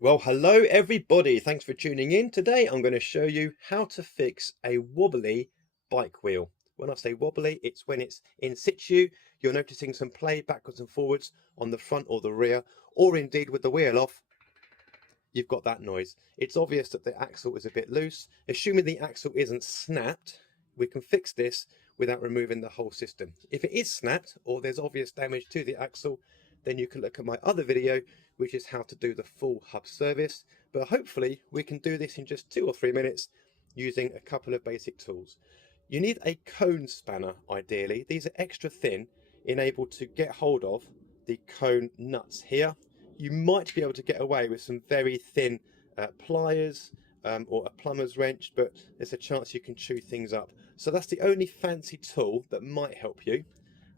Well, hello everybody. Thanks for tuning in. Today I'm going to show you how to fix a wobbly bike wheel. When I say wobbly, it's when it's in situ, you're noticing some play backwards and forwards on the front or the rear, or indeed with the wheel off, you've got that noise. It's obvious that the axle is a bit loose. Assuming the axle isn't snapped, we can fix this without removing the whole system. If it is snapped or there's obvious damage to the axle, then you can look at my other video, which is how to do the full hub service. But hopefully we can do this in just 2 or 3 minutes using a couple of basic tools. You need a cone spanner, ideally. These are extra thin, enabled to get hold of the cone nuts here. You might be able to get away with some very thin pliers or a plumber's wrench, but there's a chance you can chew things up. So that's the only fancy tool that might help you.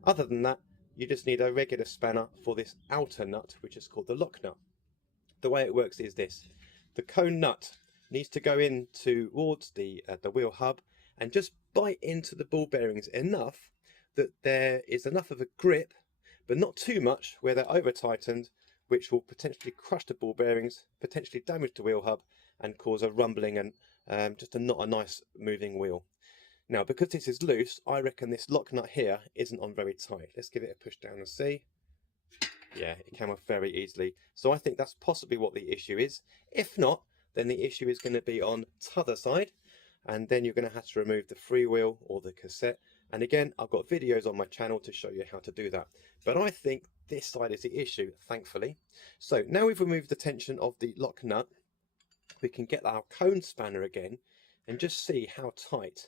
Other than that, you just need a regular spanner for this outer nut, which is called the lock nut. The way it works is this. The cone nut needs to go in towards the wheel hub and just bite into the ball bearings enough that there is enough of a grip, but not too much where they're over tightened, which will potentially crush the ball bearings, potentially damage the wheel hub and cause a rumbling and just not a nice moving wheel. Now, because this is loose, I reckon this lock nut here isn't on very tight. Let's give it a push down and see. Yeah, it came off very easily. So I think that's possibly what the issue is. If not, then the issue is going to be on t'other side, and then you're going to have to remove the freewheel or the cassette. And again, I've got videos on my channel to show you how to do that. But I think this side is the issue, thankfully. So now we've removed the tension of the lock nut, we can get our cone spanner again and just see how tight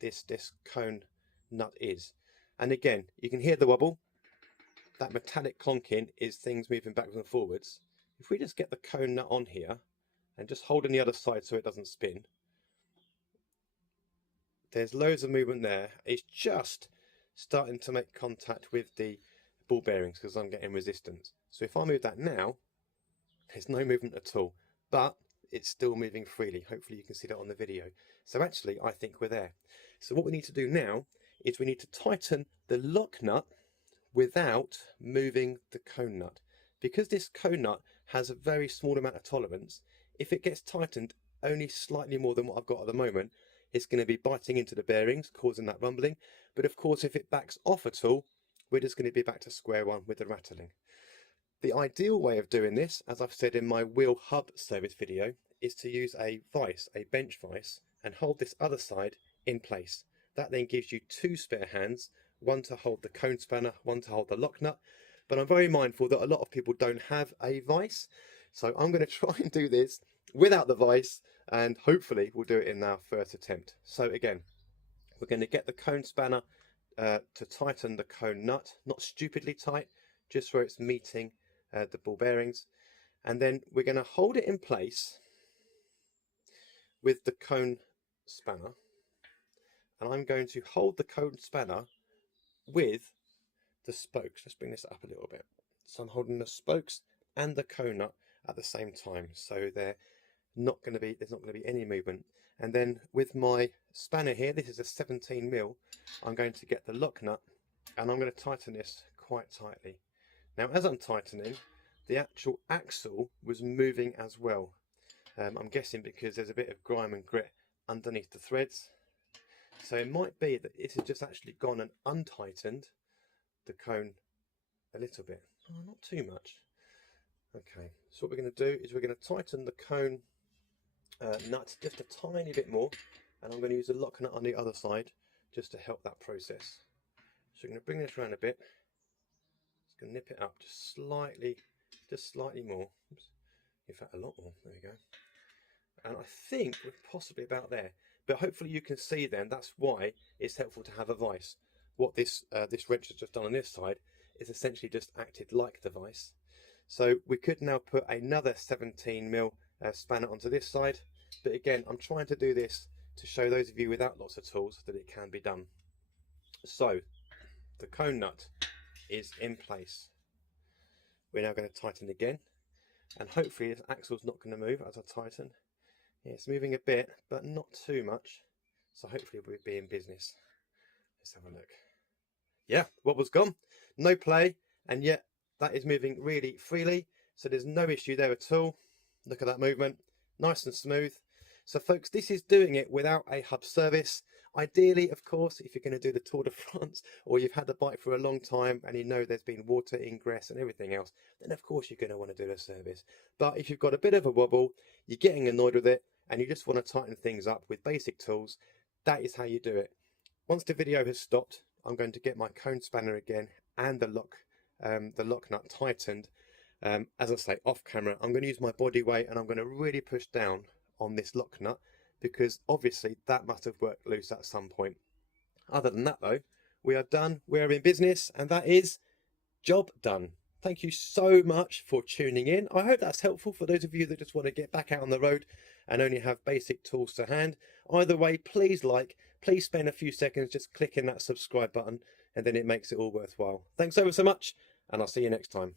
this cone nut is. And again, you can hear the wobble. That metallic clonking is things moving backwards and forwards. If we just get the cone nut on here and just hold on the other side so it doesn't spin, there's loads of movement there. It's just starting to make contact with the ball bearings because I'm getting resistance. So if I move that now, there's no movement at all, but it's still moving freely. Hopefully you can see that on the video. So actually, I think we're there. So what we need to do now is we need to tighten the lock nut without moving the cone nut. Because this cone nut has a very small amount of tolerance, if it gets tightened only slightly more than what I've got at the moment, it's going to be biting into the bearings, causing that rumbling. But of course, if it backs off at all, we're just going to be back to square one with the rattling. The ideal way of doing this, as I've said in my wheel hub service video, is to use a vise, a bench vise, and hold this other side in place. That then gives you 2 spare hands, one to hold the cone spanner, one to hold the lock nut. But I'm very mindful that a lot of people don't have a vise, so I'm going to try and do this without the vise, and hopefully we'll do it in our first attempt. So again, we're going to get the cone spanner to tighten the cone nut, not stupidly tight, just where it's meeting the ball bearings, and then we're going to hold it in place with the cone spanner, and I'm going to hold the cone spanner with the spokes. Let's bring this up a little bit. So I'm holding the spokes and the cone nut at the same time, so there's not going to be any movement. And then with my spanner here, this is a 17mm, I'm going to get the lock nut and I'm going to tighten this quite tightly. Now, as I'm tightening, the actual axle was moving as well. I'm guessing because there's a bit of grime and grit underneath the threads. So it might be that it has just actually gone and untightened the cone a little bit. Oh, not too much. Okay, so what we're going to do is we're going to tighten the cone nut just a tiny bit more, and I'm going to use the lock nut on the other side just to help that process. So I'm going to bring this around a bit. Just going to nip it up just slightly more. Oops. In fact, a lot more. There we go. And I think we're possibly about there. But hopefully you can see then that's why it's helpful to have a vise. What this wrench has just done on this side is essentially just acted like the vise. So we could now put another 17mm spanner onto this side. But again, I'm trying to do this to show those of you without lots of tools that it can be done. So the cone nut is in place. We're now going to tighten again, and hopefully this axle's not going to move as I tighten. Yeah, it's moving a bit, but not too much, so hopefully we'll be in business. Let's have a look. Yeah, wobble's gone, no play, and yet that is moving really freely, so there's no issue there at all. Look at that movement, nice and smooth. So folks, this is doing it without a hub service. Ideally, of course, if you're going to do the Tour de France or you've had the bike for a long time and you know there's been water ingress and everything else, then of course you're going to want to do a service. But if you've got a bit of a wobble, you're getting annoyed with it and you just want to tighten things up with basic tools, that is how you do it. Once the video has stopped, I'm going to get my cone spanner again and the lock nut tightened. As I say, off camera, I'm going to use my body weight and I'm going to really push down on this lock nut because obviously that must have worked loose at some point. Other than that though, we are done, we're in business, and that is job done. Thank you so much for tuning in. I hope that's helpful for those of you that just want to get back out on the road and only have basic tools to hand. Either way, please please spend a few seconds just clicking that subscribe button, and then it makes it all worthwhile. Thanks ever so much, and I'll see you next time.